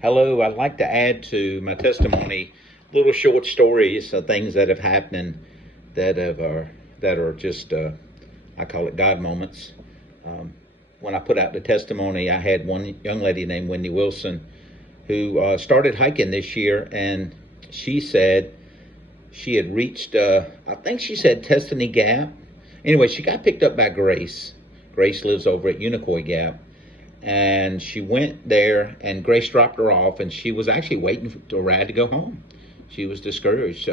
Hello, I'd like to add to my testimony little short stories of things that have happened that are just I call it God moments. Um, when I put out the testimony, I had one young lady named Wendy Wilson who started hiking this year, and she said she had reached I think she said Destiny Gap. Anyway, she got picked up by Grace. Grace lives over at Unicoi Gap, and she went there, and Grace dropped her off, and she was actually waiting for a ride to go home. She was discouraged.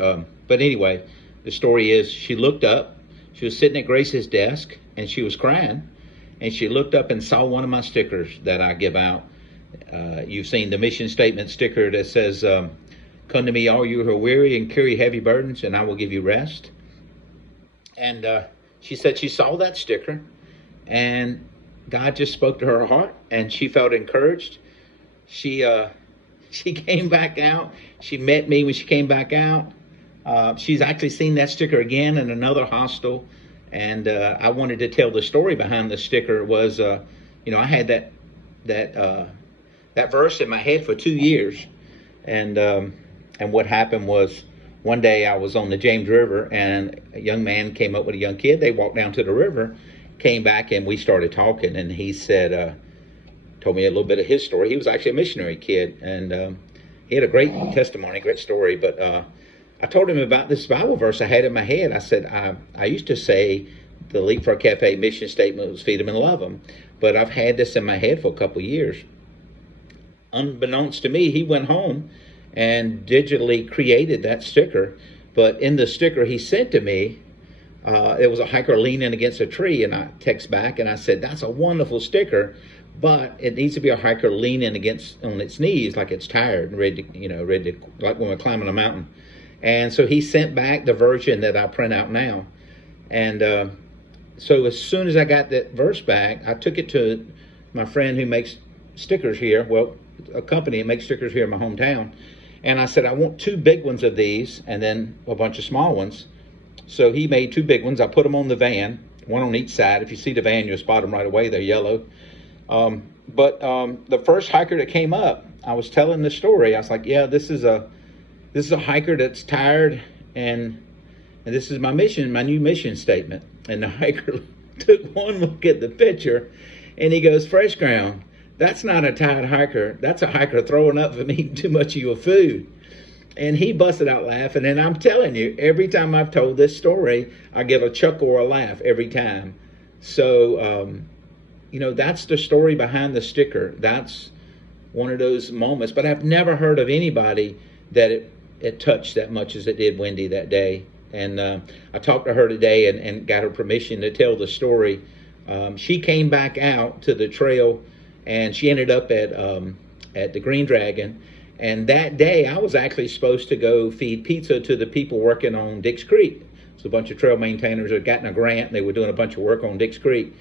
But anyway, the story is she looked up. She was sitting at Grace's desk, and she was crying. And she looked up and saw one of my stickers that I give out. You've seen the mission statement sticker that says, "Come to me, all you who are weary and carry heavy burdens, and I will give you rest." And she said she saw that sticker, and God just spoke to her heart, and she felt encouraged. She she came back out. She met me when she came back out. She's actually seen that sticker again in another hostel, and I wanted to tell the story behind the sticker. Was I had that verse in my head for 2 years, and what happened was one day I was on the James River, and a young man came up with a young kid. They walked down to the river, came back, and we started talking, and he said, told me a little bit of his story. He was actually a missionary kid, and he had a great testimony, great story. But I told him about this Bible verse I had in my head. I said, I used to say the Leapfrog Cafe mission statement was feed them and love them, but I've had this in my head for a couple of years. Unbeknownst to me, he went home and digitally created that sticker. But in the sticker he sent to me, it was a hiker leaning against a tree, and I text back and I said, "That's a wonderful sticker, but it needs to be a hiker leaning against on its knees, like it's tired and ready to, like when we're climbing a mountain." And so he sent back the version that I print out now. And so as soon as I got that verse back, I took it to my friend who makes stickers here. Well, a company that makes stickers here in my hometown. And I said, "I want 2 big ones of these and then a bunch of small ones." So he made 2 big ones. I put them on the van, one on each side. If you see the van, you'll spot them right away. They're yellow. But the first hiker that came up, I was telling the story. I was like, "Yeah, this is a hiker that's tired, and this is my mission, my new mission statement." And the hiker took one look at the picture, and he goes, "Fresh Ground, that's not a tired hiker. That's a hiker throwing up from eating too much of your food." And he busted out laughing. And I'm telling you, every time I've told this story, I get a chuckle or a laugh every time. So, that's the story behind the sticker. That's one of those moments. But I've never heard of anybody that it touched that much as it did Wendy that day. And I talked to her today and got her permission to tell the story. She came back out to the trail, and she ended up at the Green Dragon. And that day, I was actually supposed to go feed pizza to the people working on Dix Creek. So a bunch of trail maintainers had gotten a grant, and they were doing a bunch of work on Dix Creek.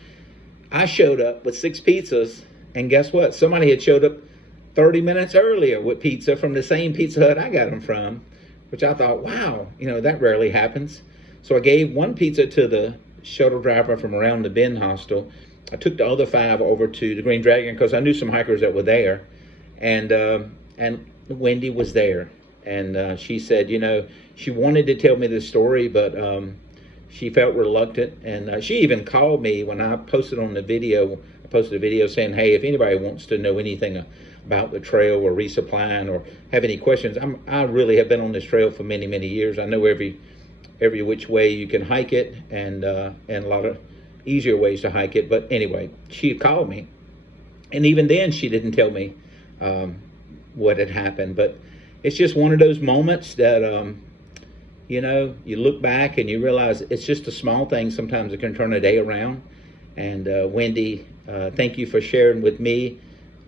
I showed up with 6 pizzas, and guess what? Somebody had showed up 30 minutes earlier with pizza from the same Pizza Hut I got them from, which I thought, wow, that rarely happens. So I gave 1 pizza to the shuttle driver from around the Bend hostel. I took the other 5 over to the Green Dragon because I knew some hikers that were there. And Wendy was there, and she said, she wanted to tell me this story, but she felt reluctant, and she even called me when I posted on the video. I posted a video saying, "Hey, if anybody wants to know anything about the trail or resupplying or have any questions, I really have been on this trail for many, many years. I know every which way you can hike it, and a lot of easier ways to hike it." But anyway, she called me, and even then she didn't tell me what had happened. But it's just one of those moments that you look back and you realize it's just a small thing sometimes that can turn a day around. And Wendy, thank you for sharing with me.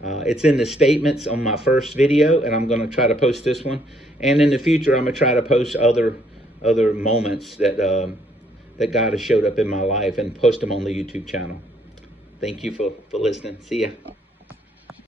It's in the statements on my first video, and I'm going to try to post this one, and in the future I'm going to try to post other moments that God has showed up in my life and post them on the YouTube channel. Thank you for listening. See ya.